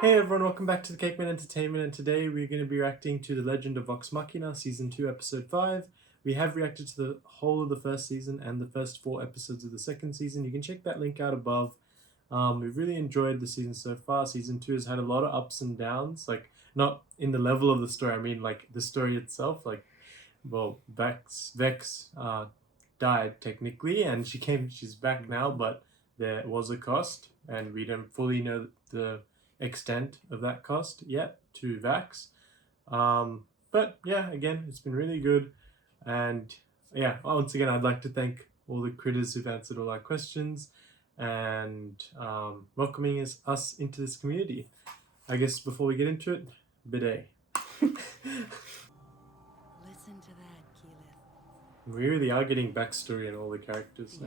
Hey everyone, welcome back to the Cakeman Entertainment, and today we're going to be reacting to The Legend of Vox Machina, Season 2, Episode 5. We have reacted to the whole of the first season and the first 4 episodes of the second season. You can check that link out above. We've really enjoyed the season so far. Season 2 has had a lot of ups and downs, like, not in the level of the story, I mean, like, the story itself. Like, well, Vex died, technically, and she's back now, but there was a cost, and we don't fully know the extent of that cost yet to Vax. But yeah, again, it's been really good. And yeah, once again, I'd like to thank all the critters who've answered all our questions and welcoming us into this community. I guess before we get into it, bidet. Listen to that, Keyleth. We really are getting backstory on all the characters.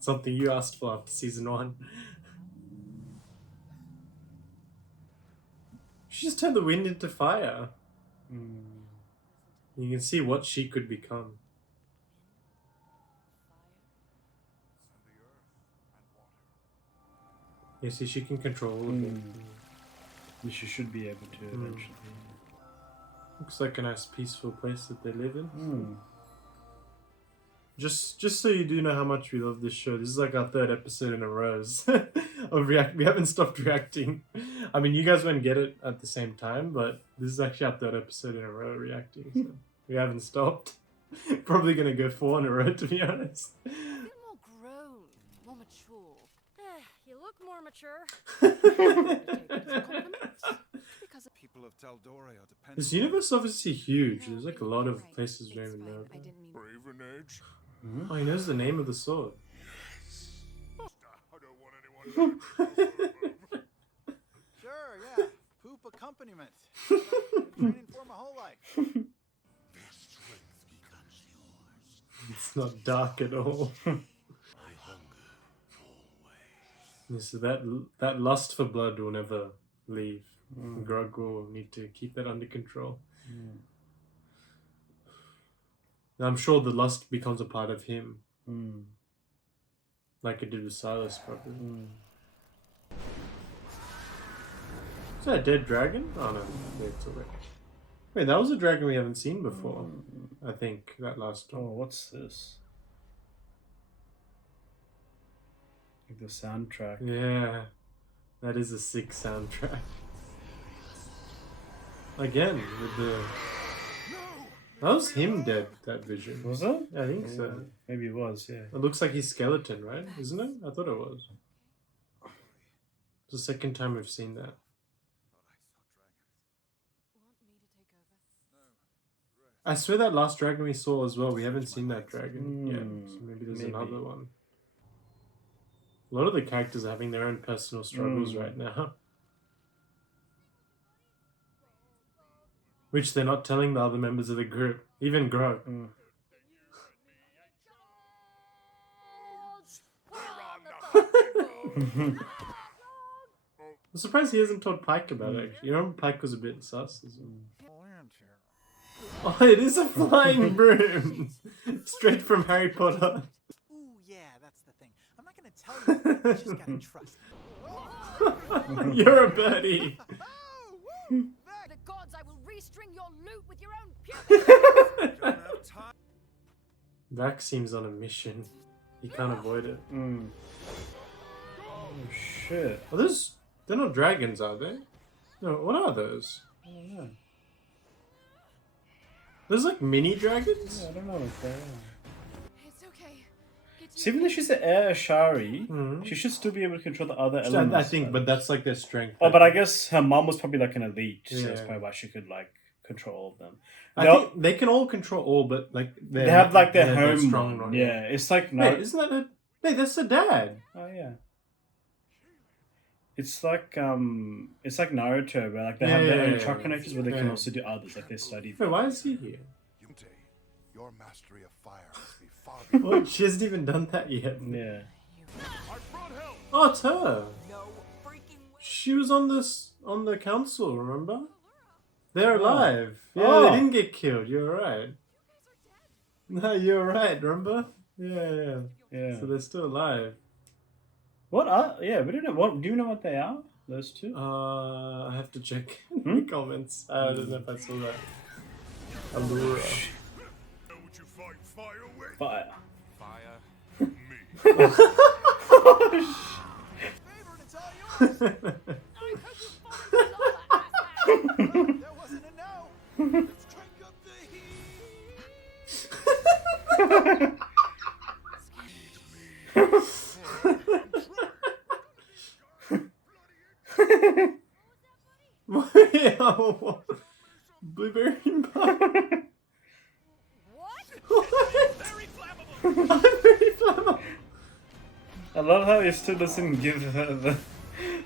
Something you asked for after season 1. She just turned the wind into fire. You can see what she could become. You see, she can control all of it. She should be able to eventually. Looks like a nice peaceful place that they live in. Just so you do know how much we love this show, this is like our 3rd episode in a row of react. We haven't stopped reacting. I mean, you guys won't get it at the same time, but this is actually our 3rd episode in a row reacting. So we haven't stopped. Probably gonna go 4 in a row, to be honest. A bit more grown, more mature. You look more mature. People of Tal'Dorei are dependent. This universe is obviously huge. There's like a lot of places we don't even know. Raven Age. Oh, he knows the name of the sword. I don't want anyone. Sure, yeah. Poop accompaniment. Training for my whole life. Their strength becomes yours. It's not dark at all. My hunger always. So that lust for blood will never leave. Grog will need to keep that under control. I'm sure the lust becomes a part of him. Like it did with Silas, probably. Is that a dead dragon? Oh no, it's alright. Wait, that was a dragon we haven't seen before. I think, that last one. Oh, what's this? Like the soundtrack. Yeah, that is a sick soundtrack. Again, with the... That was him dead, that vision. Was it? I think so. Maybe it was, yeah. It looks like he's skeleton, right? Isn't it? I thought it was. It's the second time we've seen that. I swear that last dragon we saw as well, we haven't seen that dragon yet. So maybe there's another one. A lot of the characters are having their own personal struggles right now. Which they're not telling the other members of the group. Even Grog. I'm surprised he hasn't told Pike about it, actually. You remember Pike was a bit sus as well. Oh, it is a flying broom! Straight from Harry Potter. Ooh, yeah, that's the thing. I'm not gonna tell you. You just gotta trust. You're a birdie. The gods, I will restring your loot with your own pubic. Vax seems on a mission. He can't avoid it. Oh shit. Oh, they're not dragons, are they? No, what are those? I don't know. There's like mini dragons? Yeah, I don't know what they are. It's okay. So even though she's the heir Ashari, she should still be able to control the other elements. I think, but that's like their strength. Oh, but I guess her mom was probably like an elite, so that's Yeah. probably why she could like control all of them. I think they can all control all, but like They have like their they're home strong one. one. Yeah, it's like Wait, isn't that a... Wait, that's the dad. Oh yeah. It's like Naruto, where like they have their own chakra natures, where they can also do others, like they study. Wait, why is he here? Your mastery of fire must be far beyond. What? She hasn't even done that yet. Yeah. Oh, it's her. No freaking way. She was on the council, remember? They're alive. Yeah, Oh. they didn't get killed. You're right. No, you're right. Remember? Yeah. Yeah. So they're still alive. What are? Yeah, we don't know. What do you know what they are? Those two? I have to check Hmm? the comments. I don't know if I saw that. Allura. Would you fight fire with? Fire. Fire. Favorite, it's all yours. There wasn't a no. Let's crank up the heat. Blueberry pie. What? Very flammable. Very flammable. I love how he still doesn't give her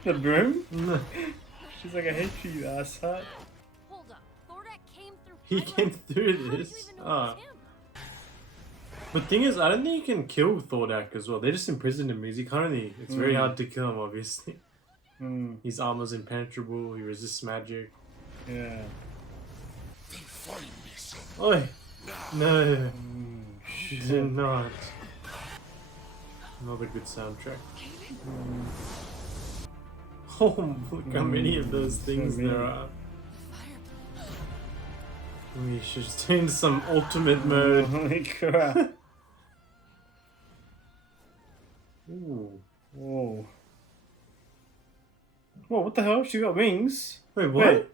the broom. No. She's like, I hate you, you asshat. Hold up. Thordak came through. He fire? came through How do you this. even know Ah. it was him? But thing is, I don't think you can kill Thordak as well. They just imprisoned him because he can't really. It's very hard to kill him, obviously. Hmm. His armor's impenetrable, he resists magic. Yeah. Find me some. Oi! No, Shit. do not. Another good soundtrack. Oh, look how many of those things many. there are. We should just turn some ultimate mode. Holy crap. Ooh. Whoa. Whoa, what the hell? She got wings? Wait, what? Wait.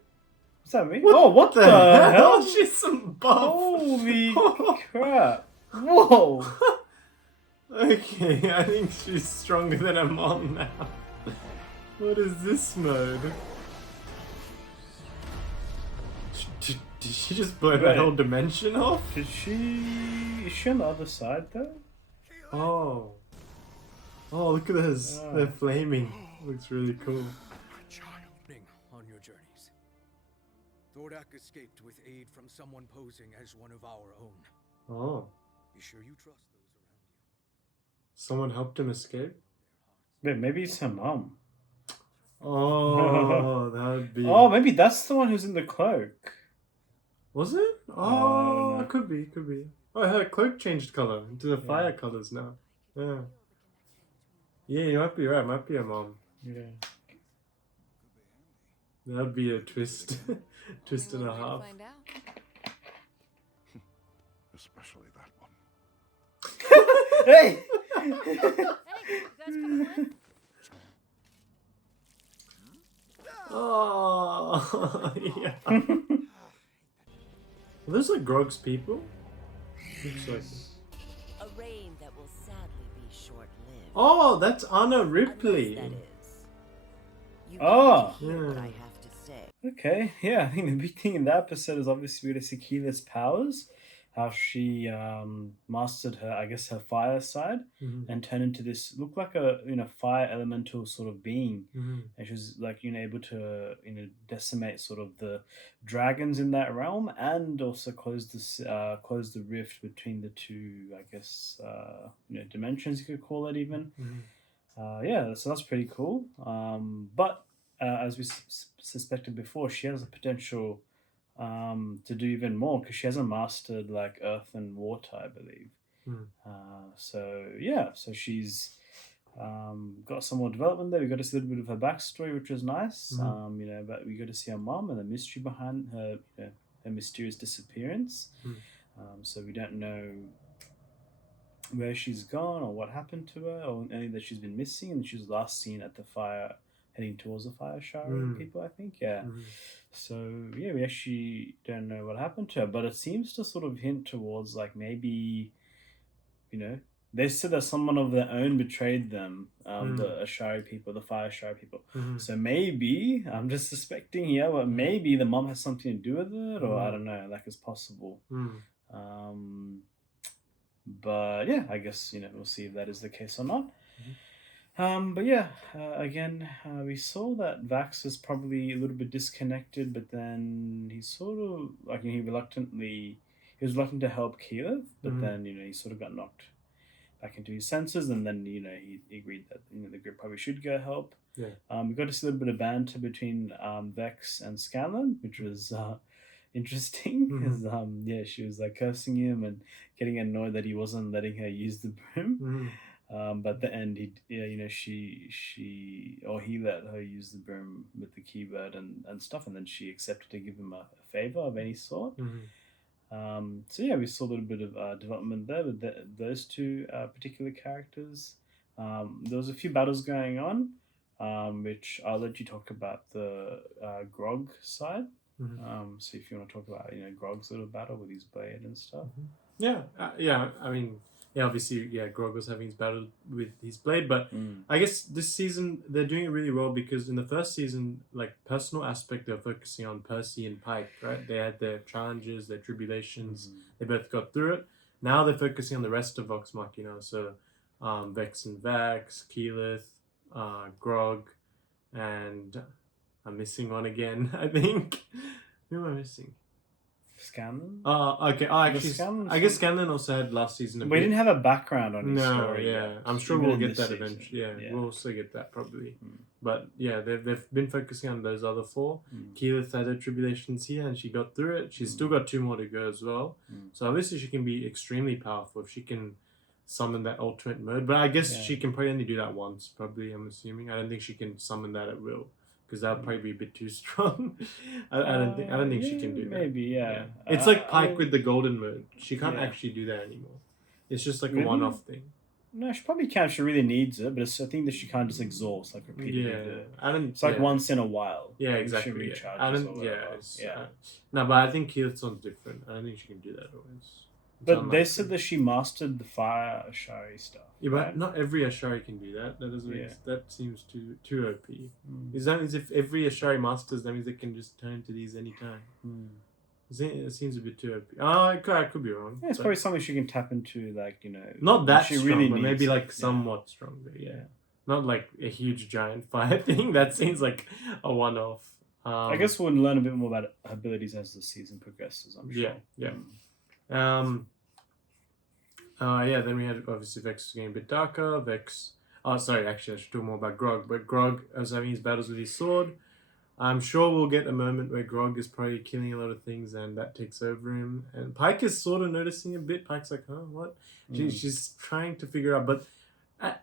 What's that mean? Oh, what the hell? She's some buff. Holy crap. Whoa. Okay, I think she's stronger than her mom now. What is this mode? Did she just blow that Wait. whole dimension off? Is she on the other side though? Oh. Oh, look at this. Ah. They're flaming. Looks really cool. My child. On your journeys. Thordak escaped with aid from someone posing as one of our own. Oh. Be sure you trust those around you. Someone helped him escape? Wait, maybe it's her mom. Oh, that would be... Oh, maybe that's the one who's in the cloak. Was it? I Oh, don't know. it could be, could be. Oh, her cloak changed color into the Yeah. fire colors now. Yeah. Yeah, you might be right. Might be a mom. Yeah. That'd be a twist. Twist and a Only one way to half. find out. Especially that one. Hey! Hey, you guys coming with? Oh, yeah. Are those like Grog's people? Looks like. A reign that will sadly be short-lived. Oh, that's Anna Unless Ripley. that is. You Oh. can hear what Yeah. I have to say. Okay, yeah, I think the big thing in that episode is obviously we're going to see Keela's powers, how she mastered her, I guess, her fire side Mhm, and turned into this, looked like a, fire elemental sort of being. mhm, And she was like, able to, decimate sort of the dragons in that realm and also close close the rift between the two, I guess, dimensions you could call it even. mhm. Yeah, so that's pretty cool. But as we suspected before, she has a potential to do even more because she hasn't mastered like earth and water, I believe. Hmm. So yeah, so she's got some more development there. We got to see a little bit of her backstory, which was nice. Mhm. But we got to see her mom and the mystery behind her, her mysterious disappearance. So we don't know where she's gone or what happened to her or anything that she's been missing. And she was last seen at the fire, heading towards the fire shower people, I think. Yeah. Mhm. So yeah, we actually don't know what happened to her, but it seems to sort of hint towards like maybe, they said that someone of their own betrayed them, the Ashari people, the fire Ashari people. Mhm. So maybe I'm just suspecting here, but maybe the mom has something to do with it, or I don't know, like it's possible. Mhm. But yeah, I guess we'll see if that is the case or not. But yeah, again, we saw that Vax was probably a little bit disconnected, but then he sort of like he was reluctant to help Keyleth, but then he sort of got knocked back into his senses, and then he agreed that the group probably should go help. Yeah. We got to see a little bit of banter between Vex and Scanlan, which was interesting because she was like cursing him and getting annoyed that he wasn't letting her use the broom. But at the end, he let her use the broom with the keyword and stuff, and then she accepted to give him a favor of any sort. So yeah, we saw a little bit of development there with those two particular characters. There was a few battles going on, which I'll let you talk about the Grog side. So if you want to talk about Grog's little battle with his blade and stuff. Yeah. I mean, obviously, Grog was having his battle with his blade, but I guess this season they're doing it really well because in the first season, like personal aspect, they're focusing on Percy and Pike, right? They had their challenges, their tribulations. They both got through it. Now they're focusing on the rest of Vox Machina. So Vex and Vax, Keyleth, Grog, and I'm missing one again, I think. Who am I missing? Scanlan? Okay. Actually, I guess Scanlan also had last season. We didn't have a background on his story. Yeah. Yet. I'm sure Even we'll in get this that season. eventually. Yeah, we'll also get that probably. But yeah, they've been focusing on those other four. Keyleth had her tribulations here and she got through it. She's still got 2 more to go as well. So obviously she can be extremely powerful if she can summon that ultimate mode. But I guess she can probably only do that once, probably, I'm assuming. I don't think she can summon that at will. Because that would probably be a bit too strong. I don't think she can do that. Maybe, yeah. It's like Pike with the golden mode. She can't actually do that anymore. It's just like a one-off thing. No, she probably can if she really needs it, but I think that she can't just exhaust like repeatedly. It's like once in a while. Yeah, Like, exactly. She I recharges don't. or whatever. No, but I think Keyleth's one's different. I don't think she can do that always. But they said that she mastered the fire Ashari stuff. Yeah, but right? not every Ashari can do that. That doesn't. Yeah. That seems too OP. That means if every Ashari masters, that means they can just turn to these anytime. It seems a bit too OP. I could be wrong. Yeah, it's probably something she can tap into, like Not that she strong, really but maybe needs like it. somewhat stronger. Yeah, not like a huge giant fire thing. That seems like a one-off. I guess we'll learn a bit more about her abilities as the season progresses. I'm sure. Then we had obviously Vex getting a bit darker. Vex. Oh, sorry. Actually, I should talk more about Grog. But Grog was having his battles with his sword. I'm sure we'll get a moment where Grog is probably killing a lot of things, and that takes over him. And Pike is sort of noticing a bit. Pike's like, "Huh, what?" She's trying to figure out. But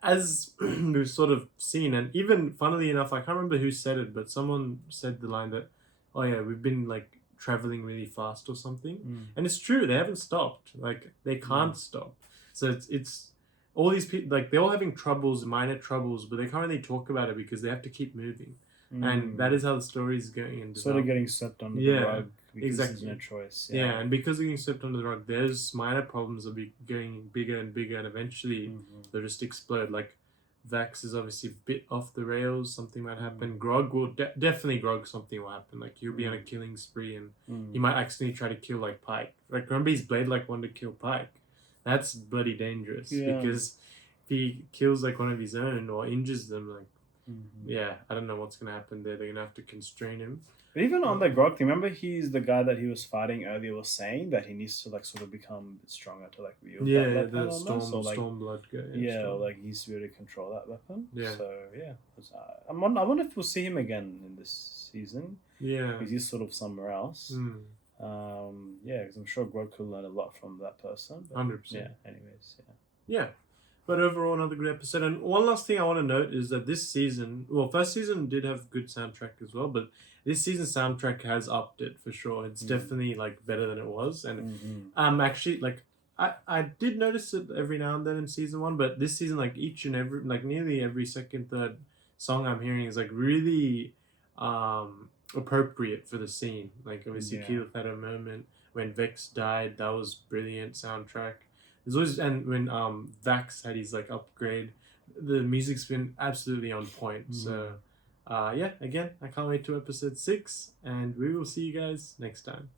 as we've sort of seen, and even funnily enough, I can't remember who said it, but someone said the line that, "Oh yeah, we've been like traveling really fast or something," and it's true. They haven't stopped. Like they can't stop. So it's all these people, like they're all having troubles, minor troubles, but they can't really talk about it because they have to keep moving. And that is how the story is going. And sort of getting swept under the rug because there's no choice. Yeah, and because they're getting swept under the rug, there's minor problems that be getting bigger and bigger, and eventually they'll just explode. Like Vax is obviously a bit off the rails. Something might happen. Grog will definitely something will happen. Like he'll be on a killing spree, and he might accidentally try to kill like Pike. Like remember his blade like wanted to kill Pike. That's bloody dangerous because if he kills like one of his own or injures them, like I don't know what's gonna happen there. They're gonna have to constrain him. But even on the Grog thing, remember he's the guy that he was fighting earlier was saying that he needs to like sort of become a bit stronger to like wield that weapon the Stormblood guy. or like he needs to be able to control that weapon. Yeah. So I wonder if we'll see him again in this season. Yeah. Because he's sort of somewhere else. Because I'm sure Grog could learn a lot from that person. 100%. Yeah. Anyways. Yeah. But overall, another good episode. And one last thing I want to note is that this season, first season did have good soundtrack as well, but this season's soundtrack has upped it for sure. It's definitely like better than it was. And actually like I did notice it every now and then in season 1, but this season like each and every like nearly every second, third song I'm hearing is like really appropriate for the scene. Like obviously Keyleth had a moment when Vex died, that was brilliant soundtrack. There's always, and when Vax had his like upgrade, the music's been absolutely on point. So again, I can't wait to episode 6, and we will see you guys next time.